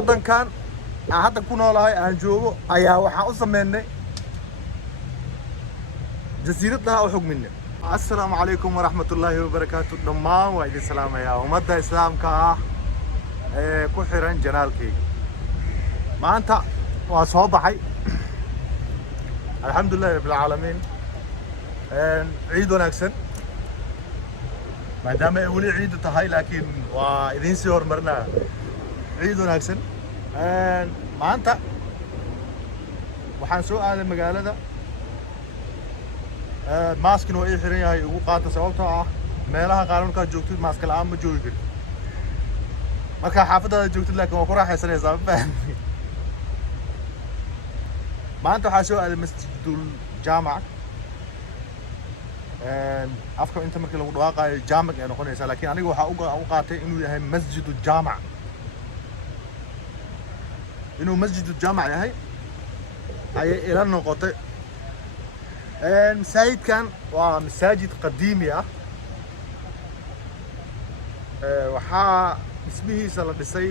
waddankan aan hadda ku noolahay aan joogo ayaa waxaan u sameynay jasiiradda u xugminay. Assalaamu calaykum waraxmatullaahi wabarakaatu. Dhammaan waa idin salaamayaa ummadda islaamka ah ee ku xiran janaalkayga. Maanta waa soo baxay alxamdulilaahi rabbil caalamiin. Ciid wanaagsan maadaama ay weli ciid tahay, laakiin waa idin sii hormarinaa ciid wanaagsan. Maanta waxaan soo aaday magaalada. Maaskin waa ii xiran yahay ugu qaata sababtoo ah meelaha qaar markaad joogtid maaska la'aan ma joogi karin. Markaa xaafadaada joogtid laakiin waa ku raaxaysanaysaa, ma fahamtay? maanta waxaa soo aaday masjidul jaamac. afka inta markii lagu dhawaaqayo jaamac ay noqonaysaa, laakiin aniga waxaa u qaatay inuu yahay masjidul jaamac. inuu masjidul jaamac yahay ayay ila noqotay. masaajidkan waa masaajid qadiimi ah. waxaa dhismihiisa la dhisay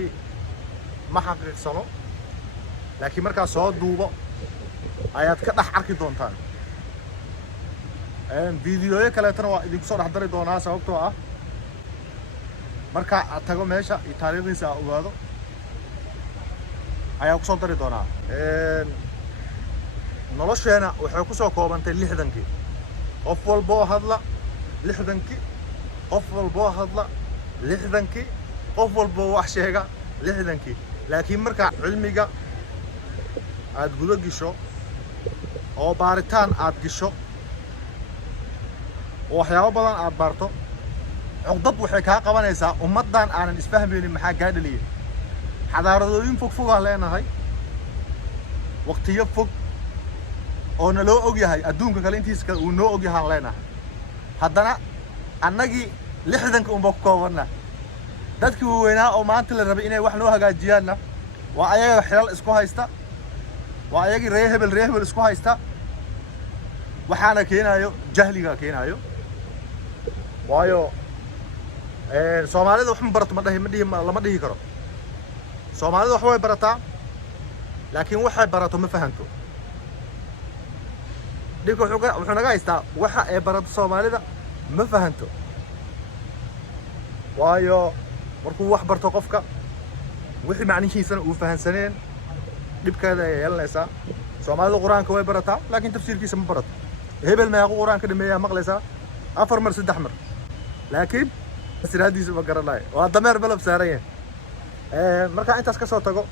ma xaqiiqsano, laakiin markaa soo duubo ayaad ka dhex arki doontaan. fiidiyooyo kaleetana waa idinku soo dhex dari doonaa, sababtoo ah marka aad tago meesha iyo taariikhdiisa aad ogaado ayaa ku soo dari doonaa. nolosheena waxay ku soo koobantay 60-kii. qof walboo hadla 60-kii, qof walboo hadla 60-kii, qof walboo wax sheega 60-kii. laakiin marka cilmiga aad guda gisho oo baaritaan aad gisho oo waxyaabo badan aad baarto, cugdad waxay kaa qabanaysaa ummaddan aanan isfahmaynin maxaa kaa dhaliyay. xadaaradooyin fogfogaan leenahay, waqtiyo fog oo naloo og yahay, adduunka kale intiisa kale uu noo og yahaan leenahay. haddana annagii 60-ka unba ku koobanna. dadkii waaweynaa oo maanta la rabay inay wax noo hagaajiyaanna waa ayaga xilal isku haysta, waa ayagii ree hebel isku haysta. waxaana keenayo jahliga keenayo. waayo soomaalida wax ma barato lama dhihi karo. soomaalida wax way barataa, laakiin waxay barato ma fahanto. dhibka wuxuu naga haystaa waxa ay barato soomaalida ma fahanto. waayo markuu wax barto qofka wixii macnihiisana uu fahansaneen, dhibkeeda ay yeelanaysaa. soomaalida qur-aanka way barataa, laakiin tafsiirkiisa ma barato. hebel meequu qur-aanka dhameeyaa maqlaysaa 4 mar 3 mar, laakiin siraadiisa ma garanayo. waa dameer balab saaran yahay. markaa intaas ka soo tago,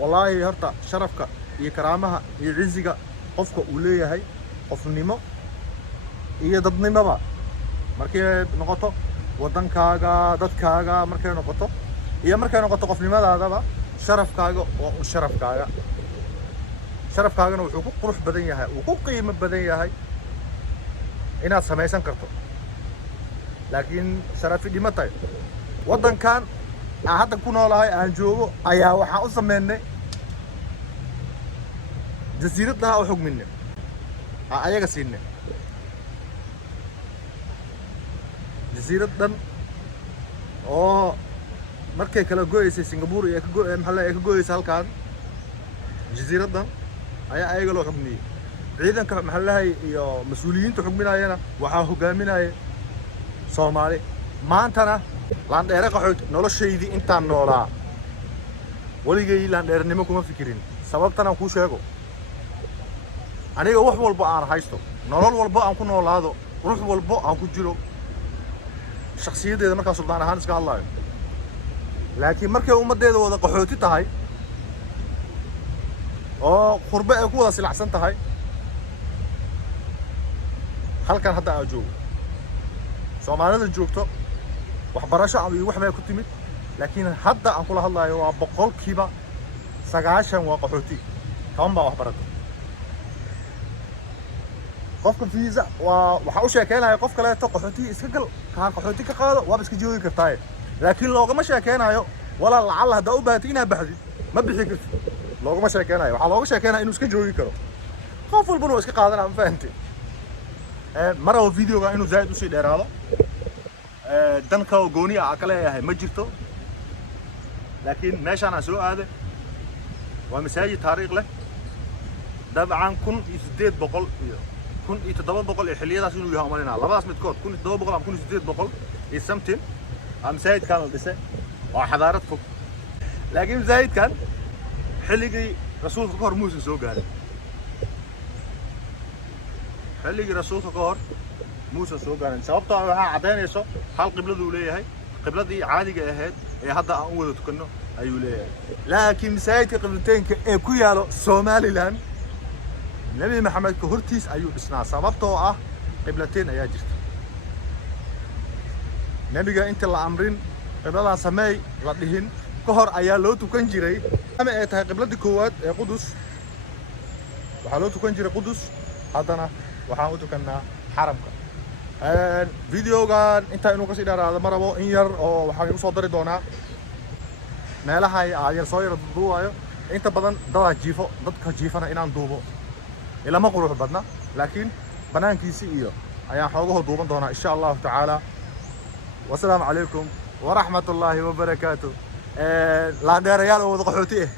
wallaahi horta sharafka iyo karaamaha iyo ciziga qofka uu leeyahay, qofnimo iyo dadnimoba markay noqoto waddankaaga, dadkaaga markay noqoto, iyo markay noqoto qofnimadaadaba, sharafkaaga waa un sharafkaaga. sharafkaagana wuxuu ku qurux badan yahay, uu ku qiimo badan yahay inaad samaysan karto. laakiin sharafi dhimatay. waddankan aan hadda ku noolahay aan joogo ayaa waxaan u sameynay jasiiradda u xugminay, aan ayaga siinay. jasiiraddan oo markay kala go'aysay Singapore iyo ka go'aysay halkaan, jasiiraddan ayaa ayaga loo xugmiyey. ciidanka iyo mas-uuliyiinta xugminayana waxaa hogaaminaya Soomaali. maantana laandheere qaxood noloshaydii intaan noolaa waligay laandheernimo kuma fikirin. sababtana kuu sheego, aniga wax walbo aan haysto, nolol walbo aan ku noolaado, ruux walbo aan ku jiro, shakhsiyaddeeda markaa suldaan ahaan iska hadlaayo. laakiin markay ummaddeeda wada qaxooti tahay oo qurbe ay ku wada silacsan tahay, halkan hadda aan joogo, soomaalida joogto waxbarasho iyo wax bay ku timid, laakiin hadda aan kula hadlayo waa 90% waa qaxooti. kaban baa wax barata. qofka visa waxa uu sheekeynayo qof kaleeto qaxooti iska gal, kaan qaxooti ka qaado waa iska joogi kartaa. laakiin loogama sheekeynayo wala lacala hadda u baahato inaad baxdid ma bixi kartid. loogama sheekeynayo, waxaa looga sheekeynayaa inuu iska joogi karo. qof walbana waa iska qaadanaa, ma fahantay? maraba videoga inuu zaid u sii dheeraado. danka gooni ah kale yahay ma jirto. لكن ماشي أنا سوء هذا ومساجد تاريخ له dabcan 1800 iyo 1700 xilliyadaas inuu yahay umalina labadaas midkood 1700 ama 1800 iyo something masaajidkan la dhisay oo xadaarad fog laakiin masaajidkan xilligii rasuulka ka hor Muuse soo gaaray xilligii rasuulka ka hor Muuse soo gaaray sababtoo ah waxa cadeynayso hal qibladu uu leeyahay qibladii caadiga ahayd ee hadda aan u wada tukanno ayuu leeyahay laakiin masaajidka qiblateenka ee ku yaalo Somaliland نبي محمد كهرتيس أيو إسنا سببته قبلتين أيا جرت نبي جا أنت الأمرين قبلة سماي لدهن كهر أيا لو تكون جري أما إتها قبلة كوات قدس وحلو تكون جري قدس هذانا وحاول تكون حرمك فيديو كان أنت إنه قصيدة على مرة إنير أو وحاول يوصل دونا ما لها عير صاير الضوء أنت بدن ضد جيفو ضد جيفنا إن عندوبه إلا ما قروح بدنا لكن بنان كيسي إيو أيان حوضه دوبان دونا إن شاء الله تعالى والسلام عليكم ورحمة الله وبركاته لا دير ريال وضقحوتيه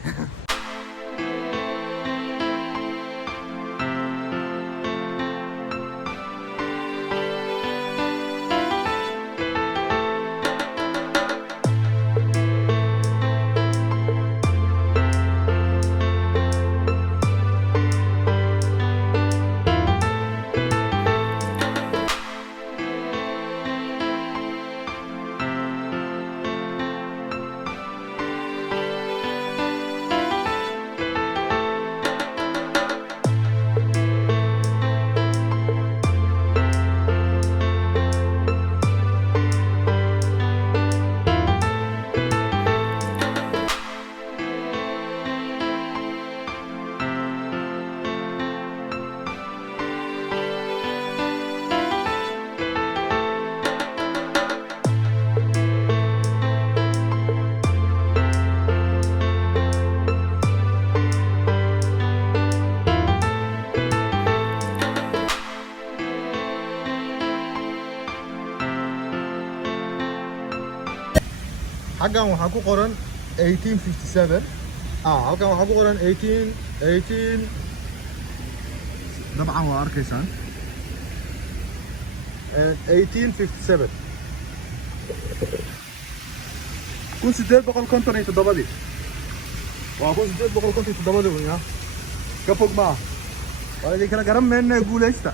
حقا waxaa ku qoran 1857 halkan waxaa ku qoran 18 dabcan waa arkaysaan 1857 1857 waa 1857 weeyaa ka fog ma waa idin kala garan meena guuleysta